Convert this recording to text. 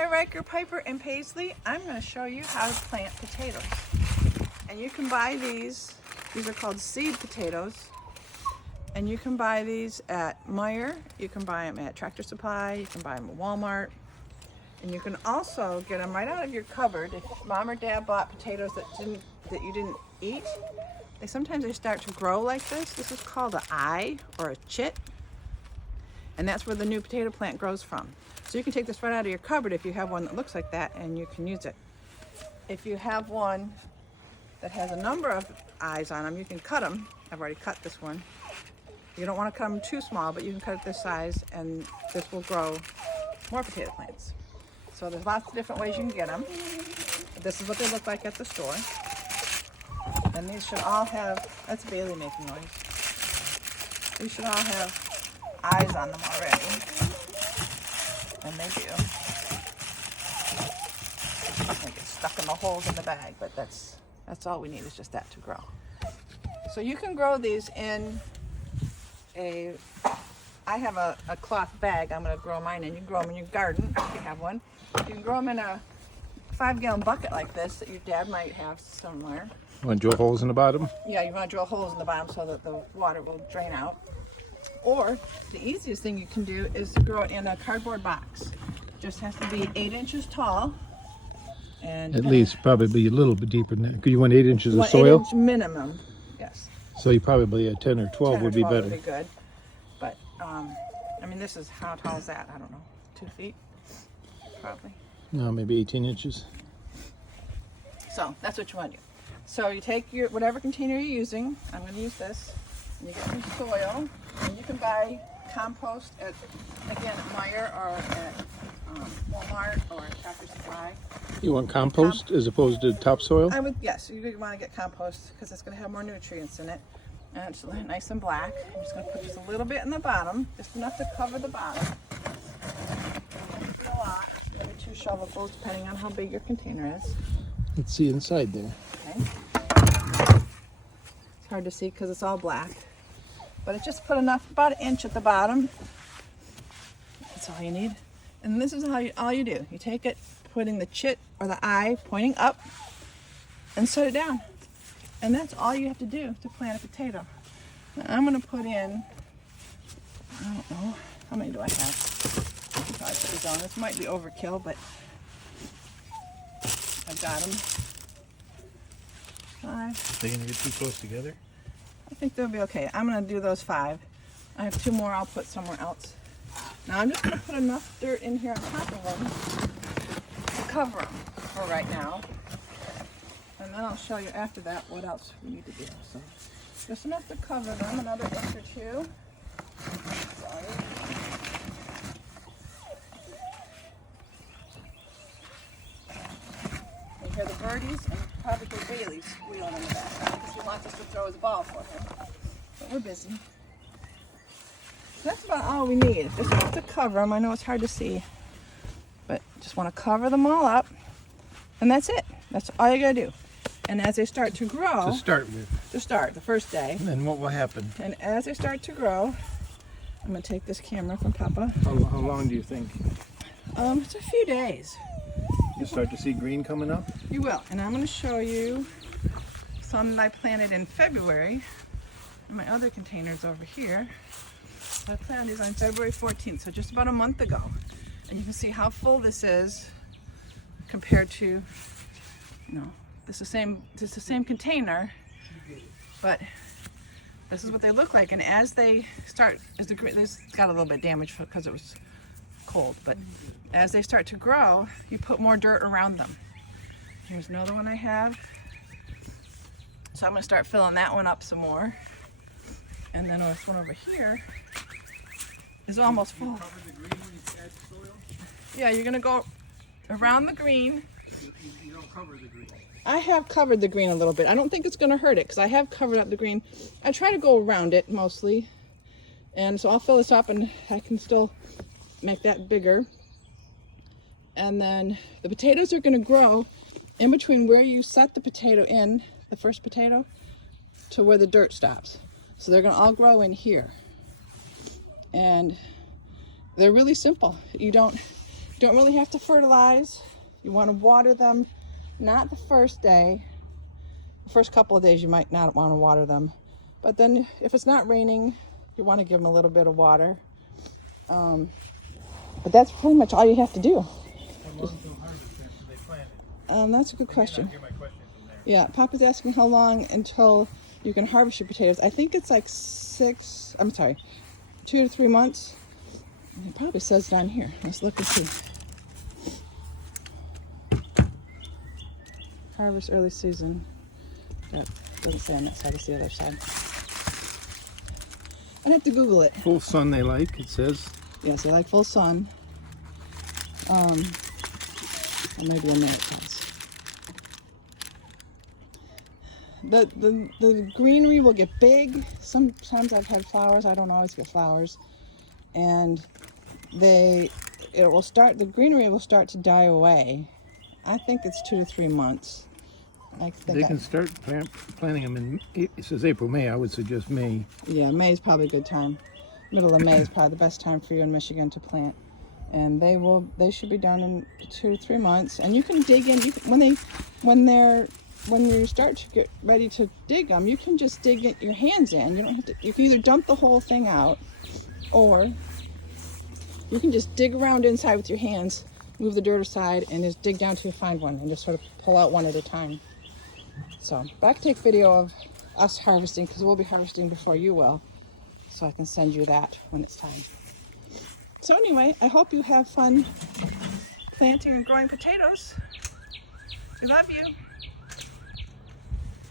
Hi Riker, Piper, and Paisley. I'm going to show you how to plant potatoes. And you can buy these are called seed potatoes. And you can buy these at Meijer, you can buy them at Tractor Supply, you can buy them at Walmart. And you can also get them right out of your cupboard. If mom or dad bought potatoes that you didn't eat, sometimes they start to grow like this. This is called an eye or a chit. And that's where the new potato plant grows from. So you can take this right out of your cupboard if you have one that looks like that, and you can use it. If you have one that has a number of eyes on them, you can cut them. I've already cut this one. You don't want to cut them too small, but you can cut it this size, and this will grow more potato plants. So there's lots of different ways you can get them. This is what they look like at the store. And these should all have, that's Bailey making noise. These should all have eyes on them already. And they do. They get stuck in the holes in the bag, but that's all we need is just that to grow. So you can grow these in I have a cloth bag I'm going to grow mine in. You can grow them in your garden if you have one. You can grow them in a 5-gallon bucket like this that your dad might have somewhere. You want to drill holes in the bottom? Yeah, you want to drill holes in the bottom so that the water will drain out. Or the easiest thing you can do is to grow it in a cardboard box. Just has to be 8 inches tall. And at least probably a little bit deeper than that. You want 8 inches of soil? 8 inch minimum, yes. So you probably a 10 or 12 10 or would be 12 better. would be good. But, I mean, this is, how tall is that? I don't know, 2 feet? Probably. No, maybe 18 inches. So that's what you want to do. So you take your whatever container you're using. I'm going to use this. And you get some soil. And you can buy compost at, again, at Meijer or at Walmart or at Tractor Supply. You want compost as opposed to topsoil? Yes, you want to get compost because it's going to have more nutrients in it. And it's nice and black. I'm just going to put just a little bit in the bottom, just enough to cover the bottom. Don't put a lot, maybe 2 shovelfuls depending on how big your container is. Let's see inside there. Okay. It's hard to see because it's all black. But it just put enough, about 1 inch at the bottom. That's all you need. And this is all you do. You take it, putting the chit or the eye pointing up, and set it down. And that's all you have to do to plant a potato. Now I'm going to put in, I don't know, how many do I have? I can probably put these on. This might be overkill, but I've got them. 5. They're going to get too close together? I think they'll be okay. I'm going to do those 5. I have 2 more I'll put somewhere else. Now I'm just going to put enough dirt in here on top of them to cover them for right now. And then I'll show you after that what else we need to do. So just enough to cover them, another inch or 2. Sorry. You hear the birdies and probably hear Bailey squealing in the background because he wants us to throw his ball for him. But we're busy. That's about all we need. Just enough to cover them. I know it's hard to see, but just want to cover them all up, and that's it. That's all you gotta do. And as they start to grow, the first day. And then what will happen? And as they start to grow, I'm gonna take this camera from Papa. How long do you think? It's a few days. You start to see green coming up? You will. And I'm gonna show you some that I planted in February in my other containers over here. I planted these on February 14th, so just about a month ago. And you can see how full this is compared to, this is the same container, but this is what they look like. And as they start, this got a little bit damaged because it was cold, but as they start to grow, you put more dirt around them. Here's another one I have. So I'm gonna start filling that one up some more. And then this one over here is almost full. Yeah, you're gonna go around the green. You don't cover the green. I have covered the green a little bit. I don't think it's gonna hurt it because I have covered up the green. I try to go around it mostly. And so I'll fill this up and I can still make that bigger. And then the potatoes are gonna grow in between where you set the potato in, the first potato, to where the dirt stops. So they're gonna all grow in here. And they're really simple. You Don't really have to fertilize. You want to water them, not the first day. The first couple of days you might not want to water them. But then if it's not raining, you want to give them a little bit of water. But that's pretty much all you have to do. That's a good question. Yeah, Papa's asking how long until you can harvest your potatoes. I think it's like 2 to 3 months. It probably says down here. Let's look and see. Harvest early season. That doesn't say on that side, it's the other side. I'd have to Google it. Full sun they like, it says. Yes, they like full sun. Or maybe a minute does. The greenery will get big. Sometimes I've had flowers. I don't always get flowers. And the greenery will start to die away. I think it's 2 to 3 months. They can start planting them in, it says April, May. I would suggest May. Yeah, May is probably a good time. Middle of May is probably the best time for you in Michigan to plant. And they should be done in 2 to 3 months. And you can dig in, when you start to get ready to dig them, you can just dig your hands in. You don't have to, you can either dump the whole thing out, or you can just dig around inside with your hands, move the dirt aside, and just dig down till you find one, and just sort of pull out one at a time. So, but I can take video of us harvesting, because we'll be harvesting before you will, so I can send you that when it's time. So anyway, I hope you have fun planting and growing potatoes. We love you.